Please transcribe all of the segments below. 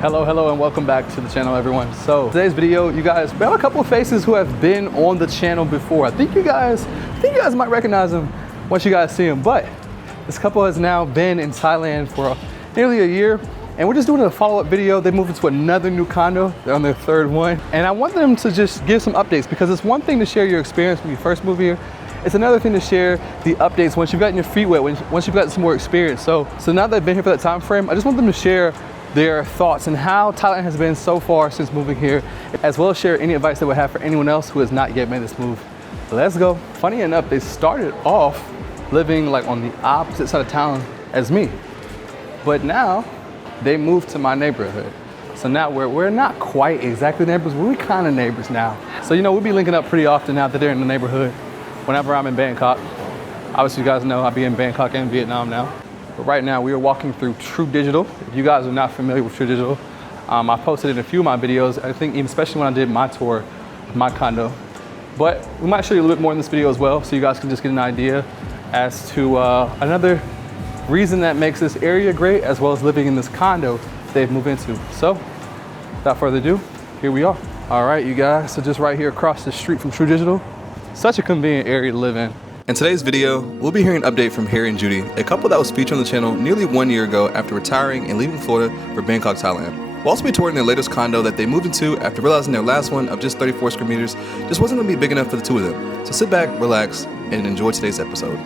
Hello, and welcome back to the channel, everyone. So today's video, you guys, we have a couple of faces who have been on the channel before. I think you guys might recognize them once you guys see them. But this couple has now been in Thailand for nearly a year, and we're just doing a follow-up video. They moved into another new condo. They're on their third one, and I want them to just give some updates, because it's one thing to share your experience when you first move here. It's another thing to share the updates once you've gotten your feet wet, once you've gotten some more experience. So now that they've been here for that time frame, I just want them to share their thoughts and how Thailand has been so far since moving here, as well as share any advice they would have for anyone else who has not yet made this move. Let's go. Funny enough, they started off living like on the opposite side of town as me, but now they moved to my neighborhood. So now we're not quite exactly neighbors, we're kind of neighbors now. So we'll be linking up pretty often now that they're in the neighborhood whenever I'm in Bangkok. Obviously, you guys know I'll be in Bangkok and Vietnam now. But right now we are walking through True Digital. If you guys are not familiar with True Digital, I posted it in a few of my videos, I think even especially when I did my tour of my condo. But we might show you a little bit more in this video as well, so you guys can just get an idea as to another reason that makes this area great, as well as living in this condo they've moved into. So without further ado, here we are. All right, you guys, so just right here across the street from True Digital. Such a convenient area to live in. In today's video, we'll be hearing an update from Harry and Judy, a couple that was featured on the channel nearly 1 year ago after retiring and leaving Florida for Bangkok, Thailand. We'll also be touring their latest condo that they moved into after realizing their last one of just 34 square meters just wasn't going to be big enough for the two of them. So sit back, relax, and enjoy today's episode.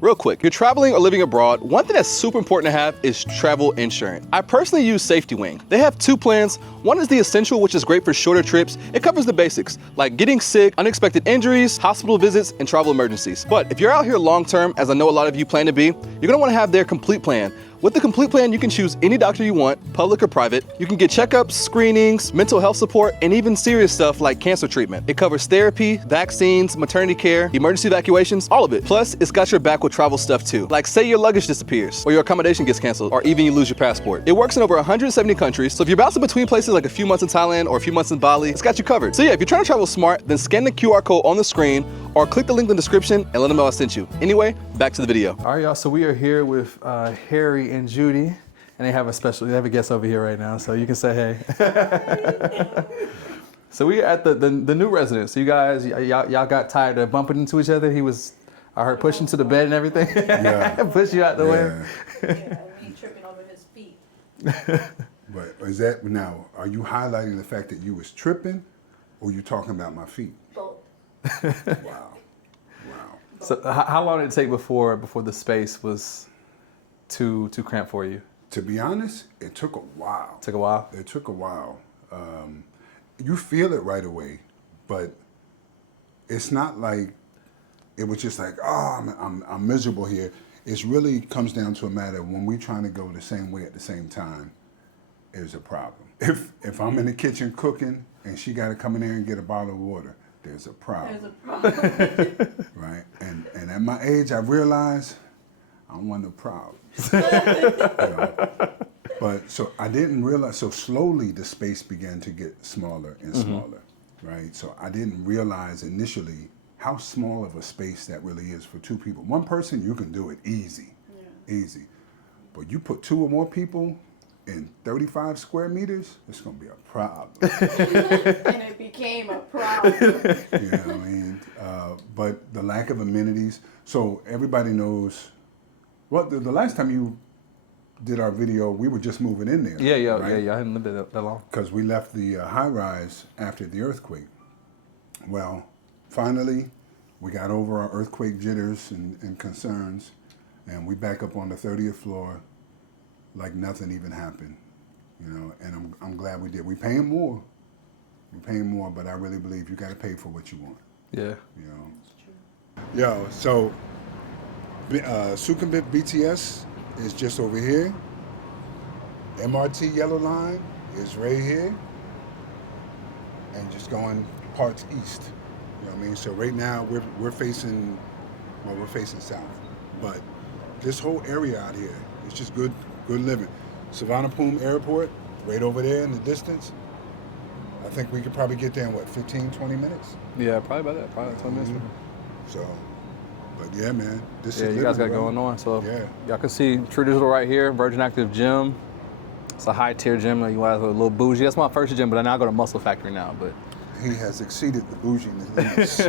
Real quick, you're traveling or living abroad, one thing that's super important to have is travel insurance. I personally use Safety Wing. They have two plans. One is the Essential, which is great for shorter trips. It covers the basics, like getting sick, unexpected injuries, hospital visits, and travel emergencies. But if you're out here long term, as I know a lot of you plan to be, you're gonna wanna have their Complete plan. With the Complete plan, you can choose any doctor you want, public or private. You can get checkups, screenings, mental health support, and even serious stuff like cancer treatment. It covers therapy, vaccines, maternity care, emergency evacuations, all of it. Plus, it's got your back with travel stuff too. Like say your luggage disappears, or your accommodation gets canceled, or even you lose your passport. It works in over 170 countries, so if you're bouncing between places like a few months in Thailand or a few months in Bali, it's got you covered. So yeah, if you're trying to travel smart, then scan the QR code on the screen, or click the link in the description and let them know I sent you. Anyway, back to the video. All right, y'all, so we are here with Harry and Judy, and they have a guest over here right now, so you can say hey. So we are at the new residence. So you guys, y'all got tired of bumping into each other. I heard pushing to the bed and everything. Yeah. Push you out the way. Yeah, we tripping over his feet. But is that now? Are you highlighting the fact that you was tripping, or you talking about my feet? Both. Wow. So how long did it take before the space was too cramped for you? To be honest, it took a while. Took a while? It took a while. You feel it right away, but it's not like it was just like, oh, I'm miserable here. It really comes down to a matter of when we're trying to go the same way at the same time, there's a problem. If I'm in the kitchen cooking and she got to come in there and get a bottle of water, there's a problem. There's a problem. Right? And at my age, I realized I don't want no problems. You know? But so I didn't realize, so slowly the space began to get smaller and smaller, right? So I didn't realize initially how small of a space that really is for two people. One person, you can do it easy, easy. But you put two or more people, in 35 square meters, it's gonna be a problem. And it became a problem. You know what I mean? But the lack of amenities. So everybody knows. Well, the last time you did our video, we were just moving in there. Yeah. right? I hadn't lived there that long. Because we left the high rise after the earthquake. Well, finally, we got over our earthquake jitters and concerns, and we back up on the 30th floor like nothing even happened, you know. And I'm glad we did. We paying more, but I really believe you got to pay for what you want. Yeah. You know. Yo, so Sukhumvit BTS is just over here. MRT yellow line is right here, and just going parts east. You know what I mean? So right now we're facing south, but this whole area out here is just good living. Savannapum Airport, right over there in the distance. I think we could probably get there in what, 15, 20 minutes? Yeah, probably about that. Probably 20 minutes. So, but yeah, man, this is Yeah, you living, guys got bro. going on. So Yeah. y'all can see True Digital right here, Virgin Active Gym. It's a high tier gym. You guys are a little bougie. That's my first gym, but I now go to Muscle Factory now. But He has exceeded the bouginess limits.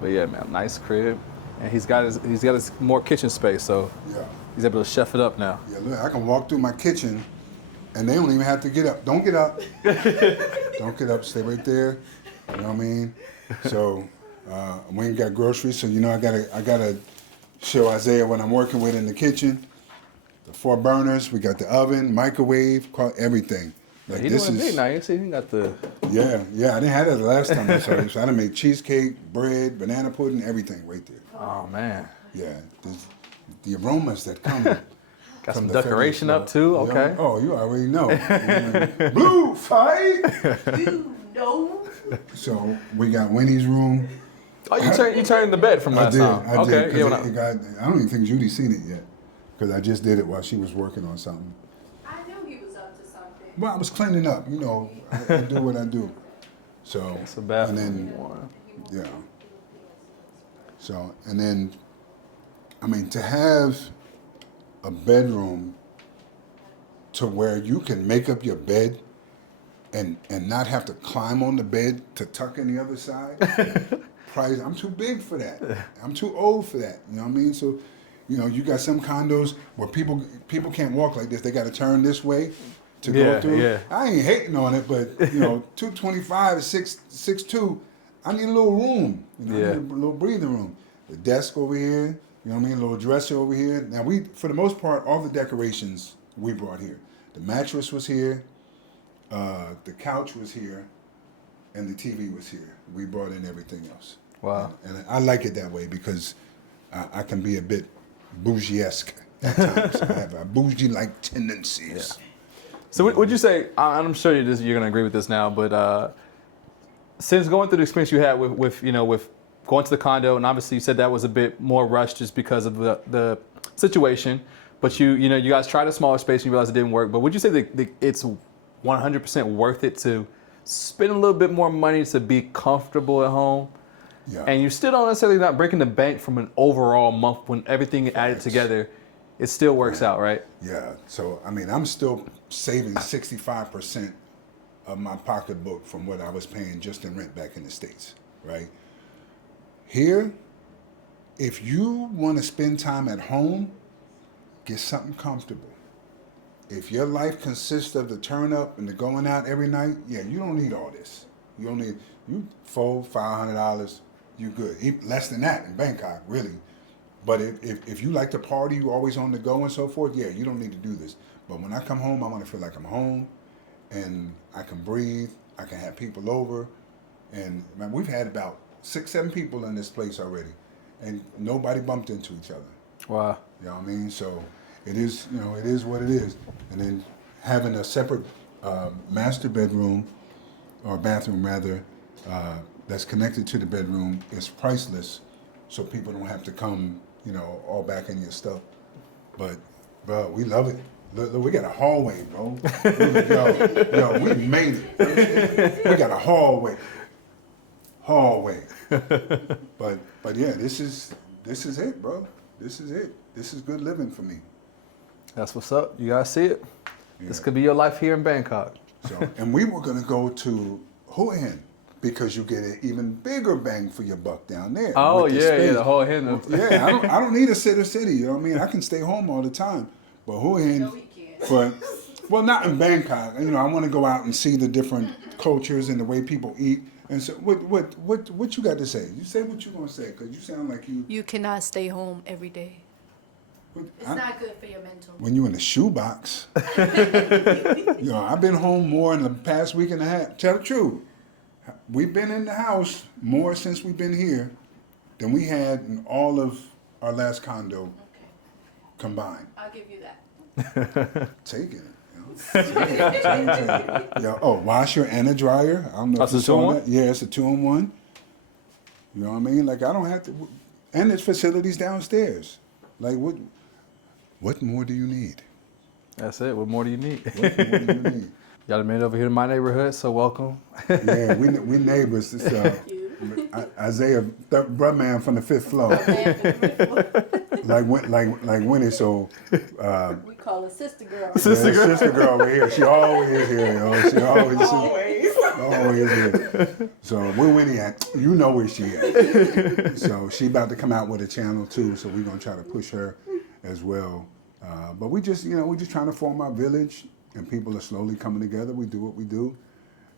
but yeah, man, nice crib, and he's got his more kitchen space, so Yeah. he's able to chef it up now. Yeah, look, I can walk through my kitchen and they don't even have to get up. Don't get up. Don't get up. Stay right there. You know what I mean? So we ain't got groceries, so you know I gotta show Isaiah what I'm working with in the kitchen. The 4 burners, we got the oven, microwave, everything. Like He doing big now. You see, he got the Yeah, I didn't have that the last time I saw you. So I done made cheesecake, bread, banana pudding, everything right there. oh man, Yeah, the aromas that come. got from some the decoration February up too. floor. Okay. Oh, you already know. Blue fight. You know. So we got Winnie's room. Oh, you turned the bed from I last did. time. I Okay. did. 'Cause Yeah. I don't even think Judy's seen it yet, because I just did it while she was working on something. I knew he was up to something. Well, I was cleaning up. You know, I do what I do. So It's a bathroom. and then yeah. So and then, I mean, to have a bedroom to where you can make up your bed and not have to climb on the bed to tuck in the other side. Price, I'm too big for that. I'm too old for that. You know what I mean? So, you know, you got some condos where people can't walk like this. They got to turn this way to go through. Yeah. I ain't hating on it, but you know, 225, 6'2", I need a little room. You know, I need a little breathing room. The desk over here, you know what I mean? A little dresser over here. Now for the most part, all the decorations we brought here. The mattress was here. The couch was here. And the TV was here. We brought in everything else. Wow. And I like it that way because I can be a bit bougie-esque at times. I have bougie-like tendencies. So would you say? I'm sure you're going to agree with this now, but since going through the experience you had with going to the condo, and obviously you said that was a bit more rushed just because of the situation, but you guys tried a smaller space and you realized it didn't work. But would you say that it's 100% worth it to spend a little bit more money to be comfortable at home? Yeah. And you're still not necessarily not breaking the bank from an overall month when everything added together, it still works out, right? Yeah. So, I mean, I'm still saving 65% of my pocketbook from what I was paying just in rent back in the States, right? Here, if you want to spend time at home, get something comfortable. If your life consists of the turn up and the going out every night, yeah, you don't need all this. You don't need $400-500. You good. Less than that in Bangkok, really. But if you like to party, you always on the go and so forth, yeah, you don't need to do this. But when I come home, I want to feel like I'm home, and I can breathe. I can have people over, and man, we've had about 6-7 people in this place already, and nobody bumped into each other. Wow. You know what I mean? So it is, it is what it is. And then having a separate master bedroom, or bathroom rather, that's connected to the bedroom is priceless, so people don't have to come, all back in your stuff. But, bro, we love it. Look, we got a hallway, bro. Yo, we made it. We got a hallway. But yeah, this is it, bro. This is it. This is good living for me. That's what's up. You guys see it? This could be your life here in Bangkok. So, and we were gonna go to Hua Hin because you get an even bigger bang for your buck down there. Oh with the yeah, space. the whole Hin. Yeah, I don't need a city. You know what I mean? I can stay home all the time. But Hua Hin, No, he can't. well, not in Bangkok. You know, I want to go out and see the different cultures and the way people eat. And so, what you got to say? You say what you gonna say, because you sound like you. You cannot stay home every day. It's not good for your mental. When you in the shoebox. You know, I've been home more in the past week and a half. Tell the truth. We've been in the house more since we've been here than we had in all of our last condo Okay, combined. I'll give you that. Take it. You know. Yeah. Oh, washer and a dryer. I don't know That's if a you saw 2-in-1? that. Yeah, it's a 2-in-1. You know what I mean? Like I don't have to. And there's facilities downstairs. Like what more do you need? That's it. What more do you need? What more do you need? Y'all made it over here to my neighborhood, so welcome. Yeah, we neighbors. It's, Isaiah, bruh man from the 5th floor, like Winnie. So We call her sister girl. sister girl over here. She always here, yo. She always here. So where Winnie at? You know where she at. So she about to come out with a channel too. So we're gonna try to push her as well. But we just, we're just trying to form our village, and people are slowly coming together. We do what we do,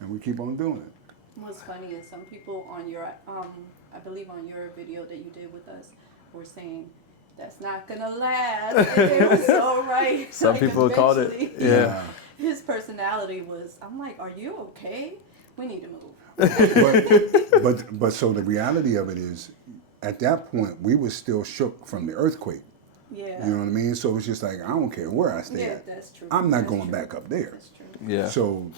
and we keep on doing it. What's funny is some people on your, I believe on your video that you did with us, were saying that's not gonna last. And they were so right. Some Like, people called it. eventually, Yeah. His personality was. I'm like, are you okay? We need to move. But so the reality of it is, at that point, we were still shook from the earthquake. Yeah. You know what I mean? So it's just like, I don't care where I stay Yeah, at. that's true. I'm not That's going true. back up there. That's true. Yeah. So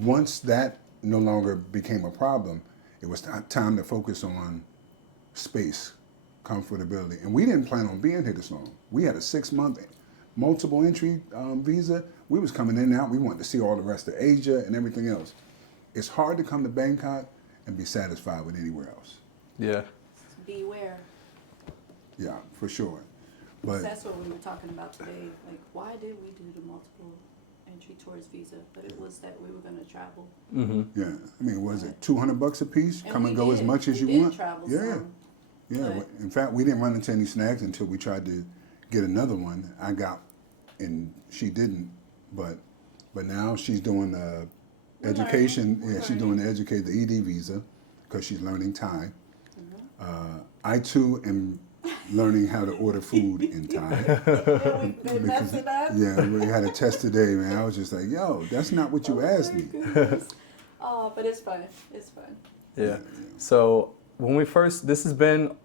once that no longer became a problem, it was time to focus on space, comfortability. And we didn't plan on being here this long. We had a 6-month multiple entry visa. We was coming in and out. We wanted to see all the rest of Asia and everything else. It's hard to come to Bangkok and be satisfied with anywhere else. Yeah. Beware. Yeah, for sure. But That's what we were talking about today. Like, why did we do the multiple entry tourist visa? But it was that we were going to travel. yeah, I mean, was it $200 a piece? And Come we and go as did. much as We you did want. travel Yeah, some, yeah. but- In fact, we didn't run into any snags until we tried to get another one. I got, and she didn't. But now she's doing education. learning. Yeah, she's doing the ED visa because she's learning Thai. Mm-hmm. I too am learning how to order food in Thai. Yeah, we've been messing up. Yeah, we had a test today, man. I was just like, yo, that's not what you asked me. Oh, but it's fun. It's fun. Yeah. So when we first, this has been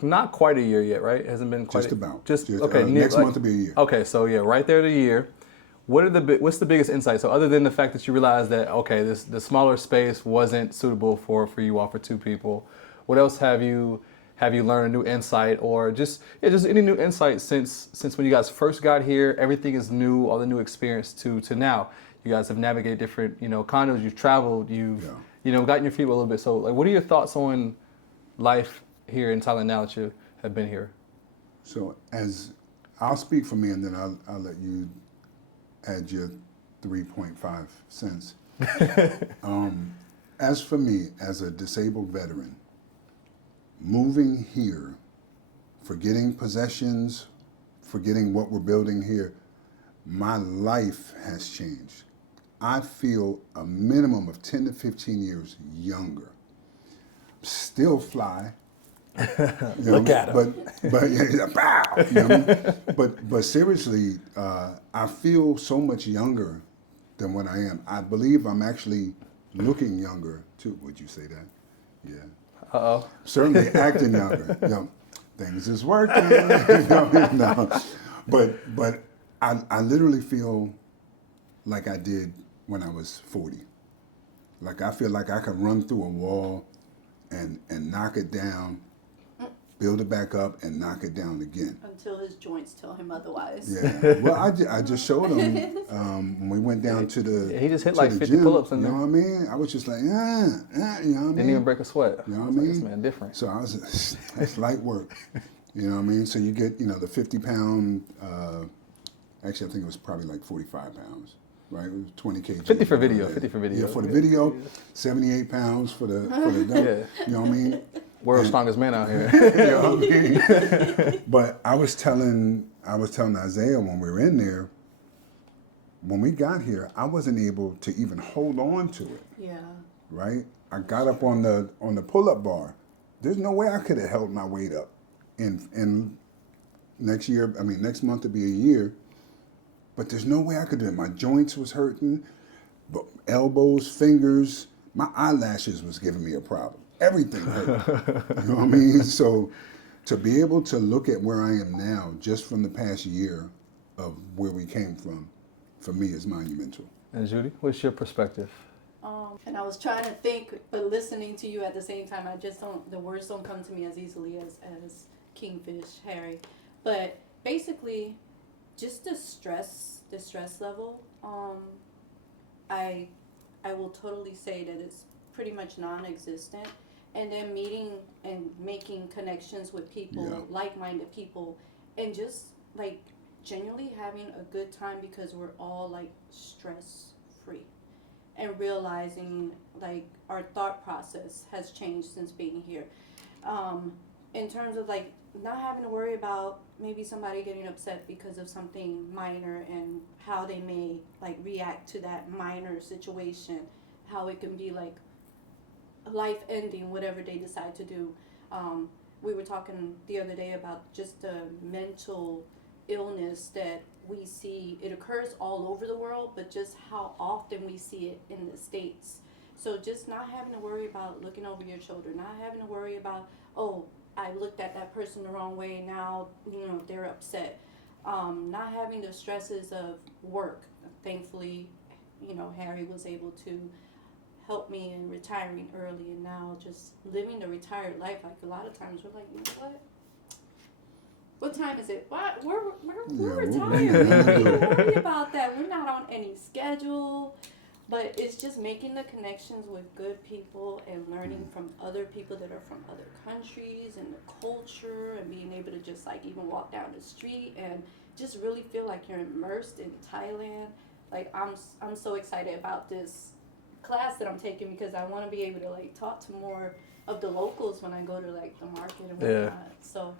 not quite a year yet, right? It hasn't been quite. Just about. Just Just, okay. next month will be a year. Okay, so yeah, right there to a year. What's the biggest insight? So other than the fact that you realized that okay, the smaller space wasn't suitable for you all for 2 people, what else have you learned a new insight or just any new insight since when you guys first got here? Everything is new, all the new experience to now. You guys have navigated different condos. You've traveled. You've gotten your feet wet a little bit. So like, what are your thoughts on life here in Thailand now that you have been here? So as I'll speak for me, and then I'll let you add your 3.5 cents. As for me, as a disabled veteran, moving here, forgetting possessions, forgetting what we're building here, my life has changed. I feel a minimum of 10 to 15 years younger. Still fly. Look at him. But yeah, bow. You know what I mean? But seriously, I feel so much younger than what I am. I believe I'm actually looking younger too. Would you say that? Yeah. Uh-oh. Certainly acting younger. Things is working. No. But I literally feel like I did when I was 40. Like I feel like I could run through a wall and knock it down, build it back up, and knock it down again. Until his joints tell him otherwise. Yeah. Well, I just showed him when we went down to the. Yeah, he just hit to like the 50 gym, pull-ups in You there. know what I mean? I was just like, you know what I mean? Didn't even break a sweat. You know what I was like, mean? this man different. So I was, that's light work. You know what I mean? So you get, the 50-pound Actually, I think it was probably like 45 pounds, right? It was 20 kg. 50 for video, 50 for video. Yeah, for the video, 78 pounds for the dunk. You know what I mean? World's strongest man out here. You know what I mean? But I was telling Isaiah when we were in there, when we got here, I wasn't able to even hold on to it. Yeah. Right? I got up on the pull-up bar. There's no way I could have held my weight up. In next month to be a year. But there's no way I could do it. My joints was hurting, but elbows, fingers, my eyelashes was giving me a problem. Everything hurt. You know what I mean? So to be able to look at where I am now, just from the past year of where we came from, for me is monumental. And Judy, what's your perspective? And I was trying to think, but listening to you at the same time, the words don't come to me as easily as Kingfish, Harry. But basically, just the stress level, I will totally say that it's pretty much non-existent. And then meeting and making connections with people, like-minded people, and just like genuinely having a good time because we're all like stress-free. And realizing like our thought process has changed since being here. In terms of like not having to worry about maybe somebody getting upset because of something minor and how they may like react to that minor situation, how it can be like life ending, whatever they decide to do. We were talking the other day about just the mental illness that we see. It occurs all over the world, but just how often we see it in the States. So just not having to worry about looking over your shoulder, not having to worry about, oh, I looked at that person the wrong way, now, they're upset. Not having the stresses of work. Thankfully, Harry was able to help me in retiring early, and now just living the retired life. Like a lot of times we're like, you know what time is it? What? We're retired. We don't need to worry about that. We're not on any schedule. But it's just making the connections with good people and learning from other people that are from other countries and the culture, and being able to just like even walk down the street and just really feel like you're immersed in Thailand. Like I'm so excited about this class that I'm taking because I want to be able to like talk to more of the locals when I go to like the market and whatnot. So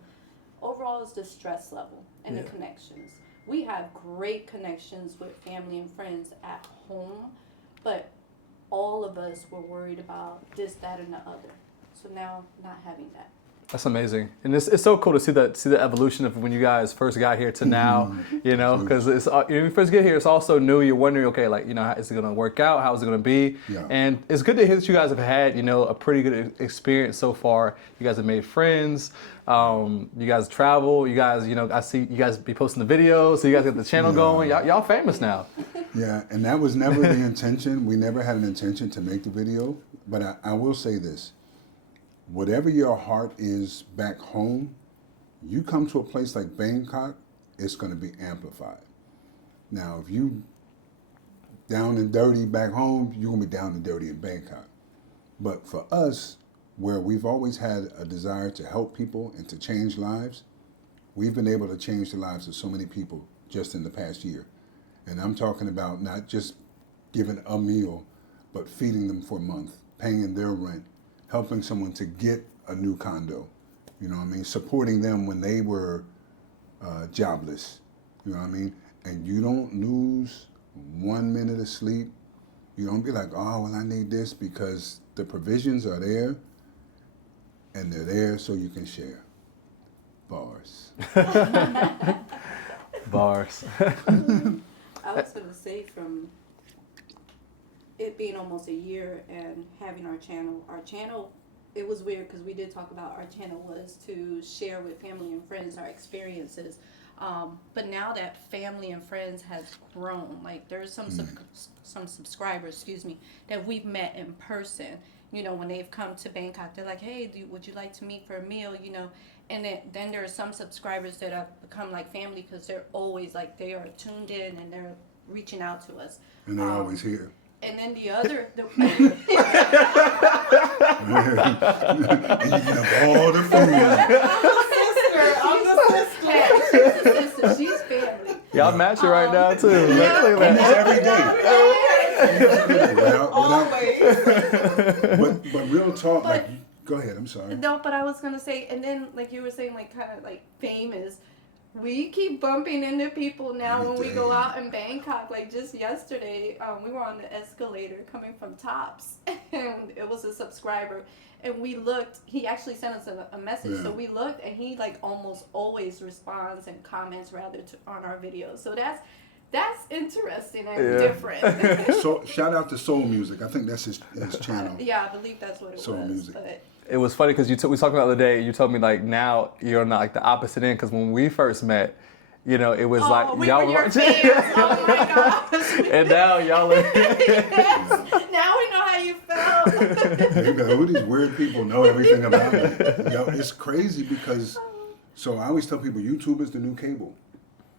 overall, it's the stress level and the connections. We have great connections with family and friends at home, but all of us were worried about this, that, and the other. So now, not having that. That's amazing, and it's so cool to see the evolution of when you guys first got here to now. Because when you first get here, it's also new. You're wondering, okay, like is it gonna work out? How is it gonna be? Yeah. And it's good to hear that you guys have had a pretty good experience so far. You guys have made friends. You guys travel. You guys, I see you guys be posting the videos. So you guys got the channel going. Y'all famous now. Yeah, and that was never the intention. We never had an intention to make the video. But I will say this. Whatever your heart is back home, you come to a place like Bangkok, it's going to be amplified. Now, if you down and dirty back home, you're going to be down and dirty in Bangkok. But for us, where we've always had a desire to help people and to change lives, we've been able to change the lives of so many people just in the past year. And I'm talking about not just giving a meal, but feeding them for a month, paying their rent, helping someone to get a new condo, supporting them when they were jobless, and you don't lose 1 minute of sleep. You don't be like, oh, well, I need this, because the provisions are there, and they're there so you can share. Bars. Bars. I was going to say, from it being almost a year and having our channel, it was weird because we did talk about our channel was to share with family and friends our experiences. But now that family and friends has grown, like there's some subscribers, that we've met in person. When they've come to Bangkok, they're like, hey, would you like to meet for a meal? And then there are some subscribers that have become like family because they're always like, they are tuned in and they're reaching out to us. And they're always here. And then the other, and you can have all the food. I'm the sister. She's family. Y'all Y'all matching right now too. Look at Almost that. every day. Always. But real talk, But- go ahead, I'm sorry. No, but I was gonna say, and then like you were saying, like kind of like famous. We keep bumping into people now when we go out in Bangkok. Like just yesterday, we were on the escalator coming from Tops, and it was a subscriber. And we looked. He actually sent us a message, Yeah. so we looked, and he like almost always responds and comments rather on our videos. So that's interesting and different. So shout out to Soul Music. I think that's his channel. Yeah, I believe that's what it Soul was. Music. But It was funny because we talked about the other day. You told me like now you're on like the opposite end because when we first met, you know, it was like we y'all were your fans. Oh my gosh. and now y'all are. Yes. Now we know how you felt. They go, who these weird people know everything about me? Yo, it's crazy because, so I always tell people YouTube is the new cable.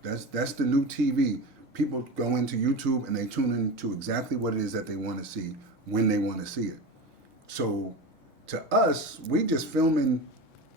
That's the new TV. People go into YouTube and they tune into exactly what it is that they want to see when they want to see it. So to us, we just filming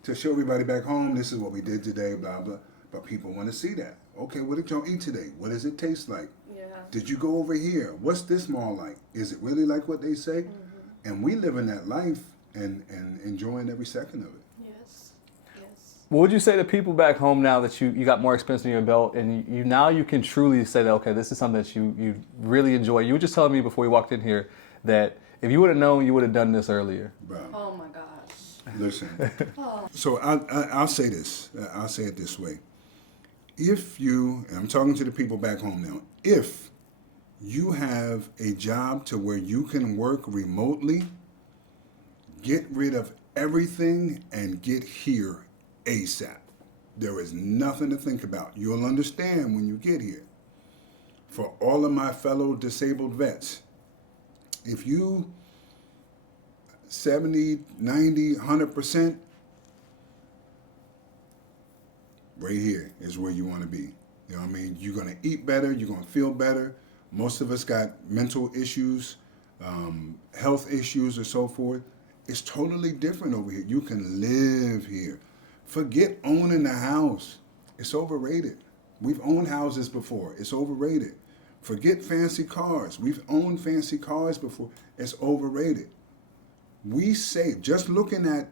to show everybody back home, this is what we did today, blah, blah. But people want to see that. Okay, what did y'all eat today? What does it taste like? Yeah. Did you go over here? What's this mall like? Is it really like what they say? Mm-hmm. And we live in that life and enjoying every second of it. Yes. Yes. What would you say to people back home now that you got more experience in your belt and you now you can truly say that, okay, this is something that you really enjoy. You were just telling me before we walked in here that if you would have known, you would have done this earlier. Bro, Oh my gosh. listen. So I'll say this. I'll say it this way. If you, and I'm talking to the people back home now, if you have a job to where you can work remotely, get rid of everything and get here ASAP. There is nothing to think about. You'll understand when you get here. For all of my fellow disabled vets, if you 70, 90, 100%, right here is where you want to be. You know what I mean? You're going to eat better. You're going to feel better. Most of us got mental issues, health issues, or so forth. It's totally different over here. You can live here. Forget owning a house. It's overrated. We've owned houses before. It's overrated. Forget fancy cars. We've owned fancy cars before. It's overrated. We saved, just looking at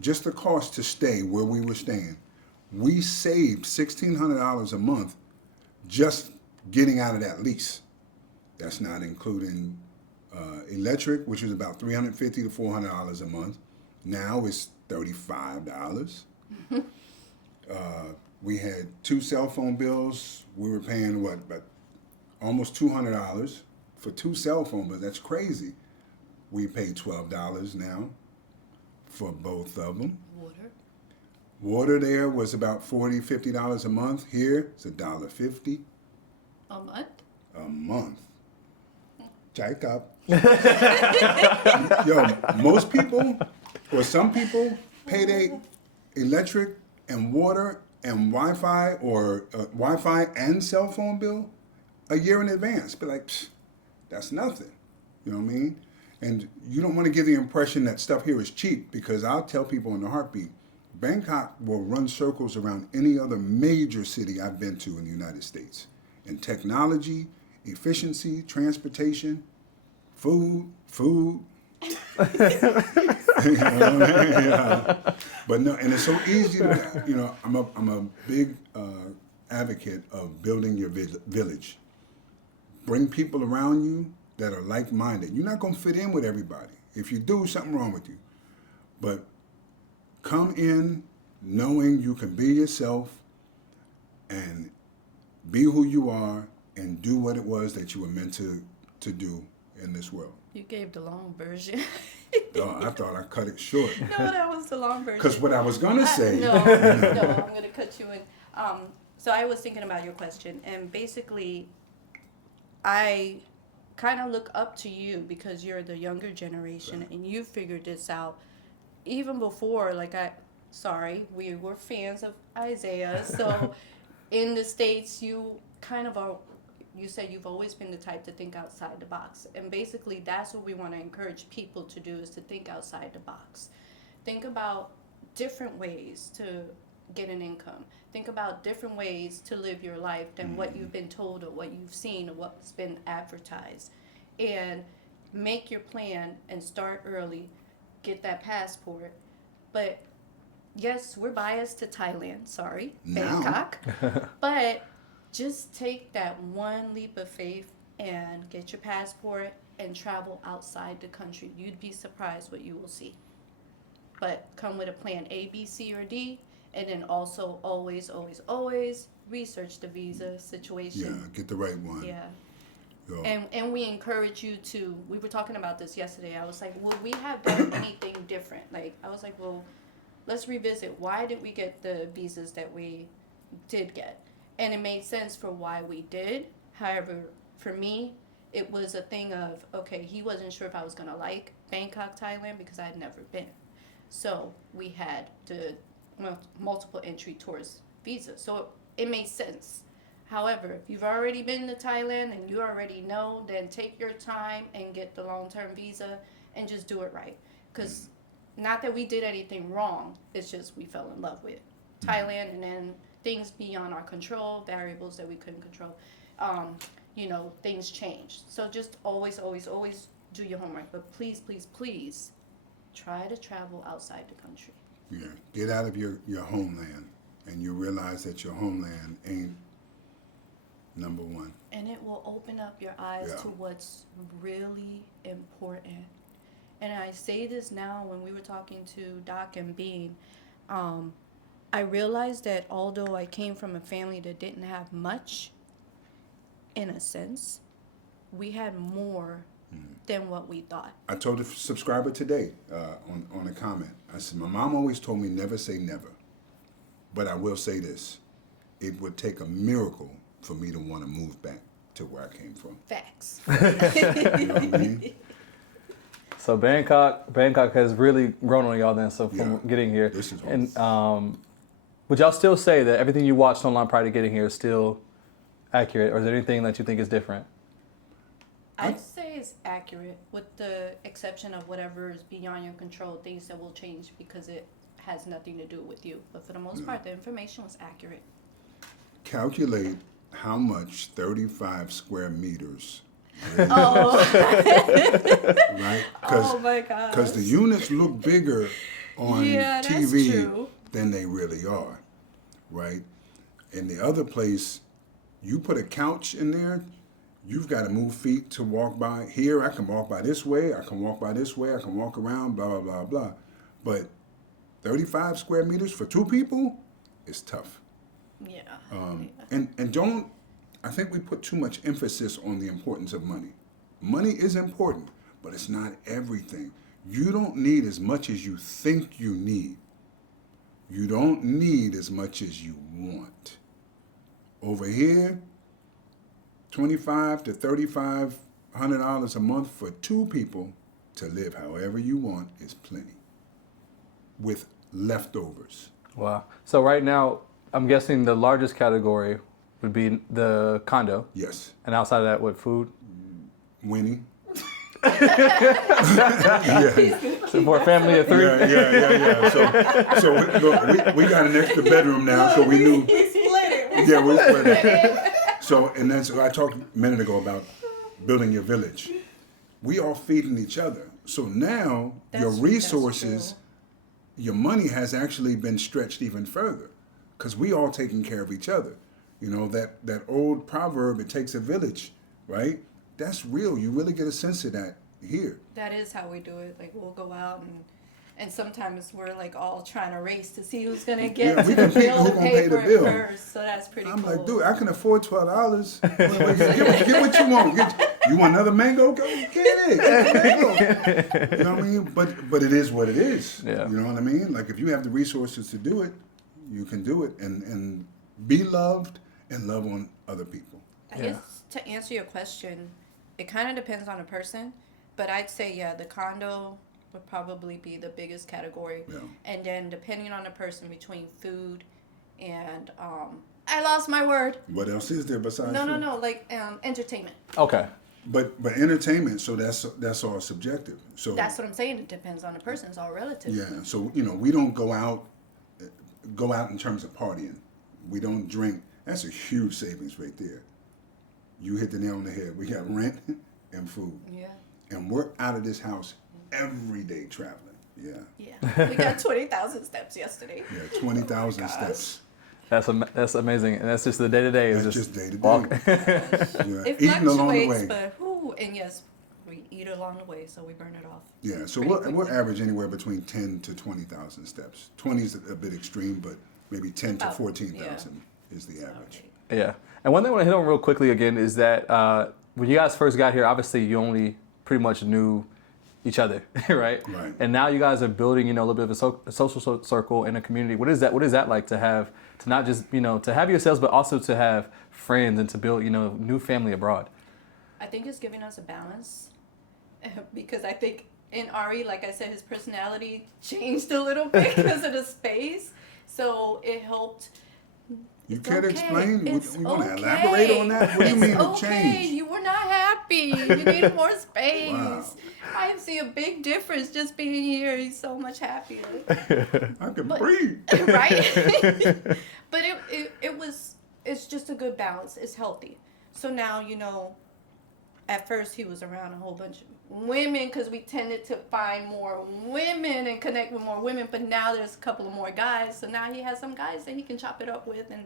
just the cost to stay where we were staying, we saved $1,600 a month just getting out of that lease. That's not including electric, which was about $350 to $400 a month. Now it's $35. We had 2 cell phone bills. We were paying about almost $200 for 2 cell phone bills. That's crazy. We pay $12 now for both of them. Water there was about $40, $50 a month. Here, it's $1.50 A month? a month. Check up. Yo, most people, or some people, pay their electric and water and Wi-Fi or Wi-Fi and cell phone bill a year in advance. Be like, psh, that's nothing. You know what I mean? And you don't want to give the impression that stuff here is cheap, because I'll tell people in a heartbeat, Bangkok will run circles around any other major city I've been to in the United States. In technology, efficiency, transportation, food. You know what I mean? Yeah. But no, and it's so easy to, you know, I'm a big advocate of building your village. Bring people around you that are like-minded. You're not going to fit in with everybody. If you do, something wrong with you. But come in knowing you can be yourself and be who you are and do what it was that you were meant to do in this world. You gave the long version. Oh, I thought I cut it short. No, that was the long version. Because what I was going to say... No, I'm going to cut you in. So I was thinking about your question, and basically, I kind of look up to you because you're the younger generation, right, and you figured this out even before, we were fans of Isaiah, so in the States, you kind of are, you said you've always been the type to think outside the box, and basically that's what we want to encourage people to do, is to think outside the box. Think about different ways to get an income. Think about different ways to live your life than what you've been told or what you've seen or what's been advertised. And make your plan and start early. Get that passport. But yes, we're biased to Thailand. Sorry, Bangkok. But just take that one leap of faith and get your passport and travel outside the country. You'd be surprised what you will see. But come with a plan A, B, C, or D, and then also always, always, always research the visa situation. Yeah, get the right one. Yeah. So, And we encourage you to, we were talking about this yesterday. I was like, well, we have done anything different. Like, I was like, well, let's revisit. Why did we get the visas that we did get? And it made sense for why we did. However, for me, it was a thing of, okay, he wasn't sure if I was going to like Bangkok, Thailand, because I'd never been. So we had the multiple entry tourist visas. So it made sense. However, if you've already been to Thailand and you already know, then take your time and get the long-term visa and just do it right. Because not that we did anything wrong, it's just we fell in love with Thailand, and then things beyond our control, variables that we couldn't control, things changed. So just always, always, always do your homework. But please, please, please try to travel outside the country. yeah, get out of your homeland, and you realize that your homeland ain't number one. And it will open up your eyes to what's really important. And I say this now when we were talking to Doc and Bean. I realized that although I came from a family that didn't have much, in a sense, we had more than what we thought. I told a subscriber today on a comment. I said, my mom always told me never say never. But I will say this. It would take a miracle for me to want to move back to where I came from. Facts. You know what I mean? So Bangkok has really grown on y'all then. So from getting here, This is and would y'all still say that everything you watched online prior to getting here is still accurate, or is there anything that you think is different? I'd say it's accurate, with the exception of whatever is beyond your control, things that will change because it has nothing to do with you. But for the most part, the information was accurate. Calculate how much 35 square meters. Oh. Right? Oh my God. Because the units look bigger on that's TV true. than they really are, right? In the other place, you put a couch in there, you've got to move feet to walk by. Here, I can walk by this way, I can walk by this way, I can walk around, blah, blah, blah, blah. But 35 square meters for two people is tough. Yeah. And don't, I think we put too much emphasis on the importance of money. Money is important, but it's not everything. You don't need as much as you think you need. You don't need as much as you want. Over here, $2,500 to $3,500 a month for two people to live however you want is plenty, with leftovers. Wow. So right now, I'm guessing the largest category would be the condo. Yes. And outside of that, what, food? Winnie. So more family of three? Yeah. So we got an extra bedroom now, so we knew. We split it. Yeah, we split it. So, and then I talked a minute ago about building your village. We all feeding each other. So now your resources, your money has actually been stretched even further, because we all taking care of each other. You know, that old proverb, it takes a village, right? That's real. You really get a sense of that here. That is how we do it. Like, we'll go out and sometimes we're like all trying to race to see who's gonna get to the bill to pay for it first. So that's pretty cool. I'm like, dude, I can afford $12. Get what you want. You want another mango? Go get it. Get the mango. You know what I mean? But it is what it is. Yeah. You know what I mean? Like, if you have the resources to do it, you can do it and be loved and love on other people. I guess to answer your question, it kind of depends on the person, but I'd say, the condo would probably be the biggest category. Yeah. And then depending on the person, between food and, I lost my word. What else is there besides food? No, like entertainment. Okay. But entertainment, so that's all subjective. So That's what I'm saying. It depends on the person. It's all relative. yeah. So we don't go out. go out in terms of partying. We don't drink. That's a huge savings right there. You hit the nail on the head. We got rent and food. Yeah. And we're out of this house every day traveling. Yeah. Yeah. We got 20,000 steps yesterday. Yeah, 20,000 steps. That's amazing, and that's just the day to day. That's just day to walk. day. Yeah. It Eating along the fluctuates, way. but and yes, we eat along the way, so we burn it off. Yeah, so pretty we're quickly. average anywhere between 10 to 20,000 steps. 20 is a bit extreme, but maybe 10 to About, 14,000 is the average. Yeah, and one thing I want to hit on real quickly again is that when you guys first got here, obviously you only pretty much knew each other, right? Right. And now you guys are building, a little bit of a social circle and a community. What is that? What is that like to have, to not just, to have yourselves, but also to have friends and to build, new family abroad? I think it's giving us a balance because I think in Ari, like I said, his personality changed a little bit because of the space. So it helped. You It's can't okay. explain? It's We want to okay. elaborate on that? What do you mean it okay. changed? You were not happy. You needed more space. Wow. I see a big difference just being here. He's so much happier. I can breathe. Right? But it's just a good balance. It's healthy. So now, at first he was around a whole bunch of women because we tended to find more women and connect with more women, but now there's a couple of more guys, so now he has some guys that he can chop it up with, and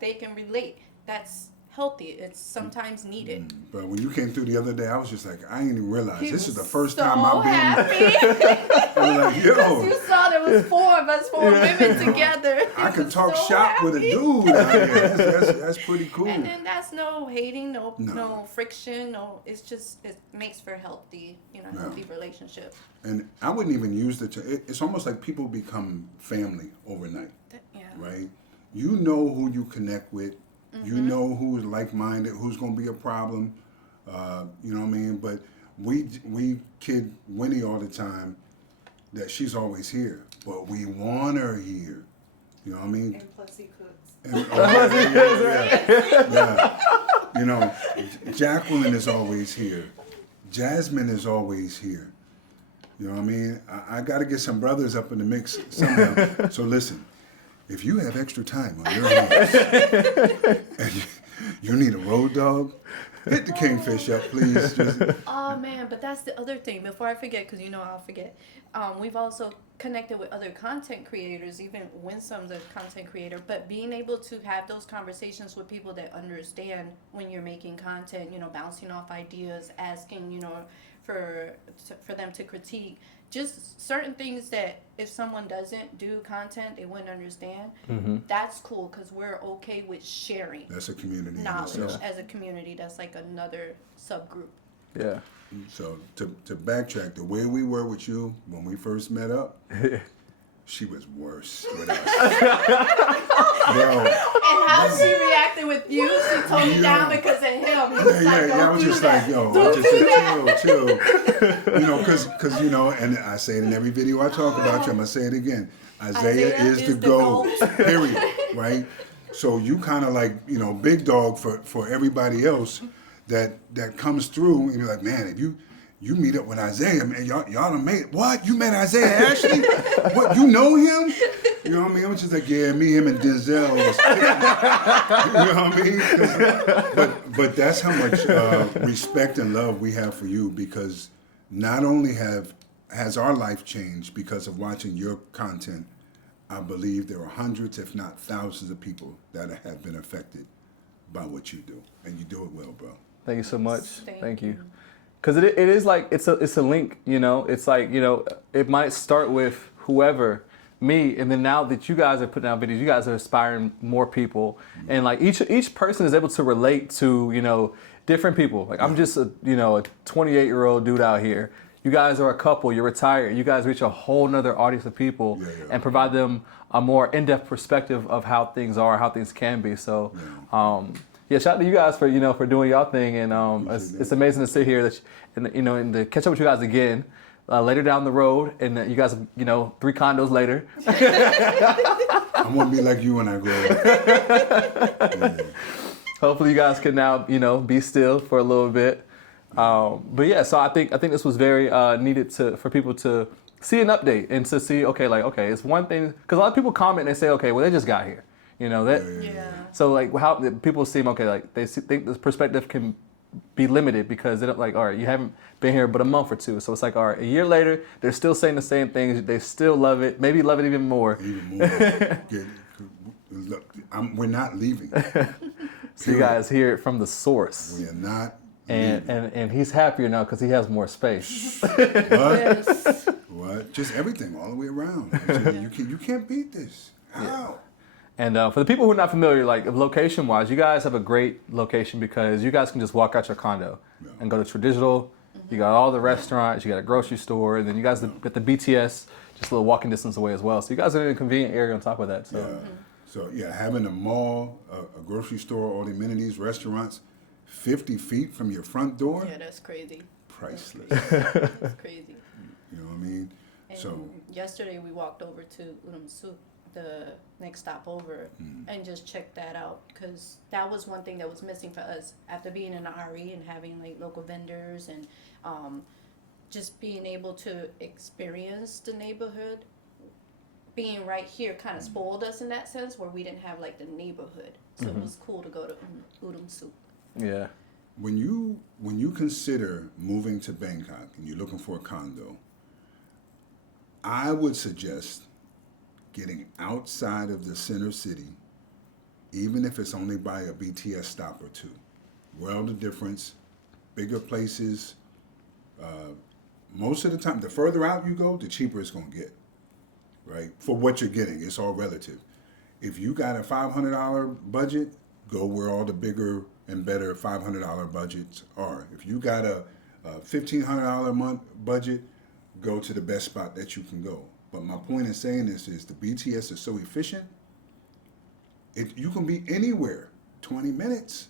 they can relate. That's healthy. It's sometimes needed. But when you came through the other day, I was just like, I didn't even realize He this is was the first so time I've been. happy. I was like, Because you yo, saw there was four of us, four women together. I He can was talk so shop with a happy. dude out here. That's pretty cool. And then that's no hating, no No. friction, no. It's just it makes for a healthy, healthy relationship. And I wouldn't even use the term. It's almost like people become family overnight, Yeah. right? You know who you connect with. You know who's like-minded, who's going to be a problem. You know what I mean? But we kid Winnie all the time that she's always here, but we want her here. You know what I mean? And plus he cooks. And, yeah. Jacqueline is always here. Jasmine is always here. You know what I mean? I got to get some brothers up in the mix somehow. So listen, if you have extra time on your hands and you need a road dog, hit the Kingfish up, please. Just, Oh man, but that's the other thing. Before I forget, because I'll forget. We've also connected with other content creators. Even Winsome's a content creator, but being able to have those conversations with people that understand when you're making content, bouncing off ideas, asking, for them to critique. Just certain things that if someone doesn't do content, they wouldn't understand. That's cool because we're okay with sharing that's a community in knowledge itself. as a community. That's like another subgroup. Yeah. So to backtrack, the way we were with you when we first met up, she was worse with us. Yo, And how she reacted with you, she toned it down because of him. He was like, I "Don't was do just that. like, yo, I Don't just do said, that." chill. Because and I say it in every video I talk about you, I'm going to say it again. Isaiah is the GOAT, period, right? So you kind of like, big dog for everybody else that comes through, and you're like, man, if you meet up with Isaiah, man, y'all done made, what? You met Isaiah Ashley? What, you know him? You know what I mean? I was just like, yeah, me, him, and Denzel was you know what I mean? But that's how much respect and love we have for you, because not only has our life changed because of watching your content, I believe there are hundreds, if not thousands of people that have been affected by what you do. And you do it well, bro. Thank you so much. Thank you. Because it is like, it's a link, It's like, it might start with whoever, me, and then now that you guys are putting out videos, you guys are inspiring more people. And like each person is able to relate to, different people. Like I'm just a 28-year-old dude out here. You guys are a couple, you're retired. You guys reach a whole nother audience of people and provide them a more in-depth perspective of how things are, how things can be. So, shout out to you guys for for doing y'all thing, and it's amazing to sit here and to catch up with you guys again later down the road, and you guys 3 condos later. I'm gonna be like you when I grow up. Hopefully you guys can now be still for a little bit. But yeah, so I think this was very needed for people to see an update and to see, okay, like, okay, it's one thing, because a lot of people comment and they say, okay, well, they just got here. You know, that, so like how people seem, okay, like they think this perspective can be limited because they don't like, all right, you haven't been here but a month or two. So it's like, all right, a year later, they're still saying the same things. They still love it, maybe love it even more. We're not leaving. So you guys hear it from the source. We are not and he's happier now because he has more space. What? What? Just everything all the way around. You can't beat this. How? And for the people who are not familiar, like location-wise, you guys have a great location because you guys can just walk out your condo and go to Traditional. You got all the restaurants, you got a grocery store, and then you guys got the BTS just a little walking distance away as well. So you guys are in a convenient area on top of that. So, So having a mall, a grocery store, all the amenities, restaurants, 50 feet from your front door. Yeah, that's crazy. Priceless. That's crazy. You know what I mean? And so yesterday we walked over to Udom Suk, the next stop over, and just checked that out because that was one thing that was missing for us after being in the RE and having like local vendors and just being able to experience the neighborhood. Being right here kind of spoiled us in that sense where we didn't have like the neighborhood, so it was cool to go to Udom Suk. yeah. when you consider moving to Bangkok and you're looking for a condo, I would suggest getting outside of the center city, even if it's only by a BTS stop or two. World of difference, bigger places. Most of the time, the further out you go, the cheaper it's going to get, right? For what you're getting, it's all relative. If you got a $500 budget, go where all the bigger and better $500 budgets are. If you got a $1,500 a month budget, go to the best spot that you can go. But my point in saying this is the BTS is so efficient. You can be anywhere 20 minutes.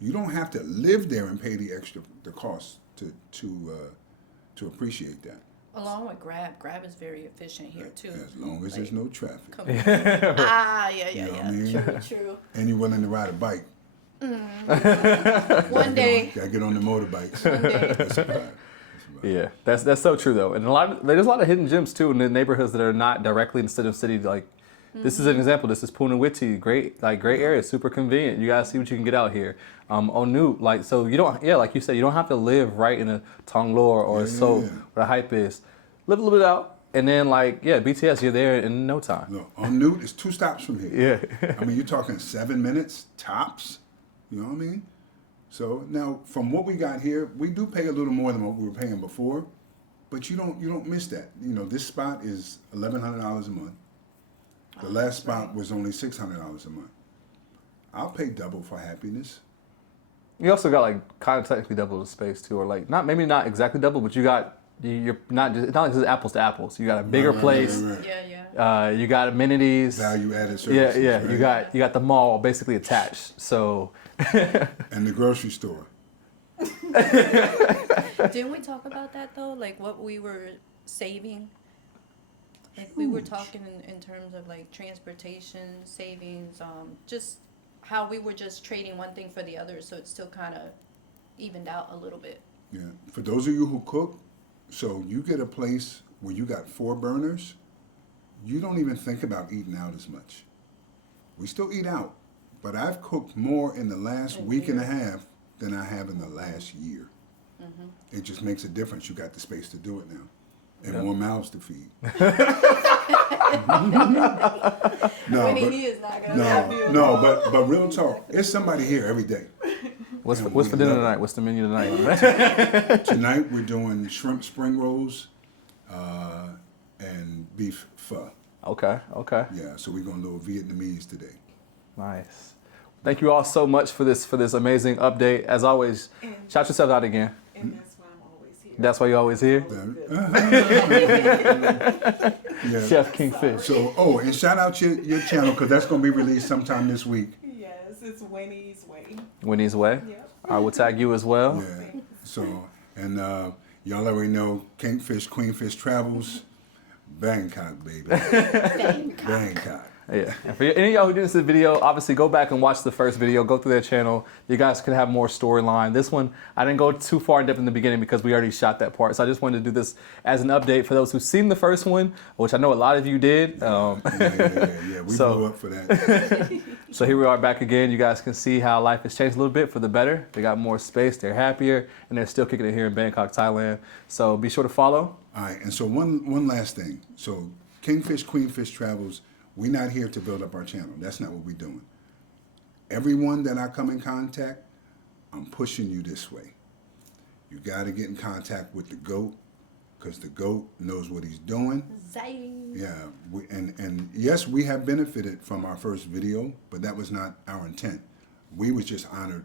You don't have to live there and pay the cost to appreciate that. Along with Grab is very efficient here too. As long as there's no traffic. Yeah. You know what I mean? True. And you're willing to ride a bike. One day. Gotta get on the motorbikes. One day. That's about it. Yeah, that's so true though, and there's a lot of hidden gems too in the neighborhoods that are not directly in the city. Like this is an example. This is Punawiti, great area, super convenient. You guys see what you can get out here. Onu, like so you don't, like you said, you don't have to live right in a Tonglor or So where the hype is. Live a little bit out, and then BTS, you're there in no time. No, Onu is 2 stops from here. Yeah, I mean you're talking 7 minutes tops. You know what I mean? So now, from what we got here, we do pay a little more than what we were paying before, but you don't miss that. You know, this spot is $1,100 a month. The last spot was only $600 a month. I'll pay double for happiness. you also got like kind of technically double the space too, or like maybe not exactly double, but you're not just, it's not like just apples to apples. You got a bigger place. Right. Yeah. You got amenities. Value added services. Yeah. Right? You got the mall basically attached. So. And the grocery store. Didn't we talk about that though? Like what we were saving? Like we were talking in terms of like transportation savings, just how we were just trading one thing for the other, so it still kind of evened out a little bit. Yeah. For those of you who cook, so you get a place where you got 4 burners, you don't even think about eating out as much. We still eat out, but I've cooked more in the last week and a half than I have in the last year. It just makes a difference. You got the space to do it now. And more mouths to feed. But real talk, there's somebody here every day. What's for dinner tonight? What's the menu tonight? Tonight we're doing shrimp spring rolls and beef pho. Okay. Yeah, so we're going to do Vietnamese today. Nice. Thank you all so much for this amazing update. As always, shout yourself out again. And that's why I'm always here. That's why you're always here? Yeah. Chef Kingfish. So, and shout out your channel because that's going to be released sometime this week. Yes, it's Winnie's Way. Winnie's Way. Yep. I will tag you as well. Yeah. So, and y'all already know Kingfish, Queenfish Travels, Bangkok, baby. Bangkok. Yeah. And for any of y'all who didn't see the video, obviously go back and watch the first video. Go through their channel. You guys can have more storyline. This one, I didn't go too far in depth in the beginning because we already shot that part. So I just wanted to do this as an update for those who've seen the first one, which I know a lot of you did. Yeah. We blew up for that. So here we are back again. You guys can see how life has changed a little bit for the better. They got more space. They're happier, and they're still kicking it here in Bangkok, Thailand. So be sure to follow. All right, and so one last thing. So Kingfish, Queenfish Travels, we're not here to build up our channel. That's not what we're doing. Everyone that I come in contact, I'm pushing you this way. You got to get in contact with the GOAT, because the GOAT knows what he's doing. Zing. Yeah, and yes, we have benefited from our first video, but that was not our intent. We was just honored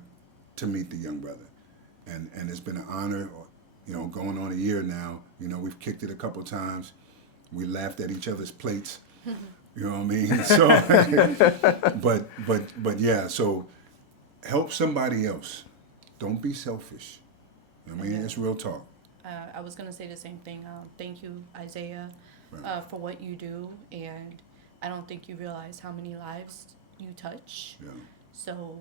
to meet the young brother, and it's been an honor. You know, going on a year now. You know, we've kicked it a couple times. We laughed at each other's plates. You know what I mean? So, but yeah. So, help somebody else. Don't be selfish. You know what I mean? It's real talk. I was gonna say the same thing. Thank you, Isaiah, for what you do, and I don't think you realize how many lives you touch. Yeah. So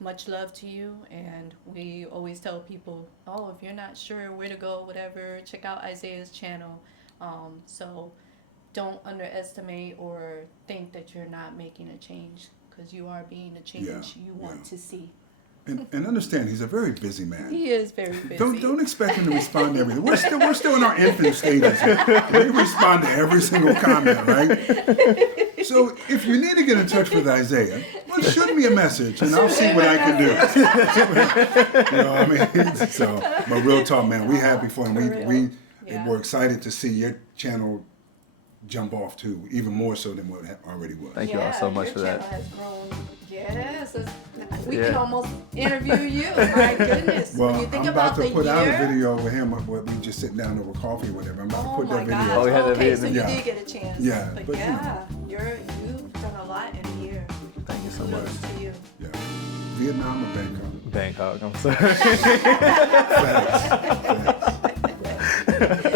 much love to you, and we always tell people, oh, if you're not sure where to go, whatever, check out Isaiah's channel. So don't underestimate or think that you're not making a change, because you are being a change you want to see. And understand, he's a very busy man. He is very busy. Don't expect him to respond to everything. We're still in our infant stages here. We respond to every single comment, right? So if you need to get in touch with Isaiah, well, shoot me a message and I'll see what I can do. You know what I mean? So, but real talk, man, we happy for him. We're excited to see your channel jump off too, even more so than what it already was. Thank you all so much for that. Your channel has grown. Yes, we can almost interview you. My goodness. Well, when you think I'm about to put the out a year, video with him where we just sitting down over coffee or whatever. I'm about to put that video gosh. out. Oh, we had that Okay, video. so you Yeah. did get a chance. Yeah, But but, yeah, you've done a lot in a year. Thank you so Kudos much. to you. Yeah. Vietnam or Bangkok? Bangkok, I'm sorry. Facts.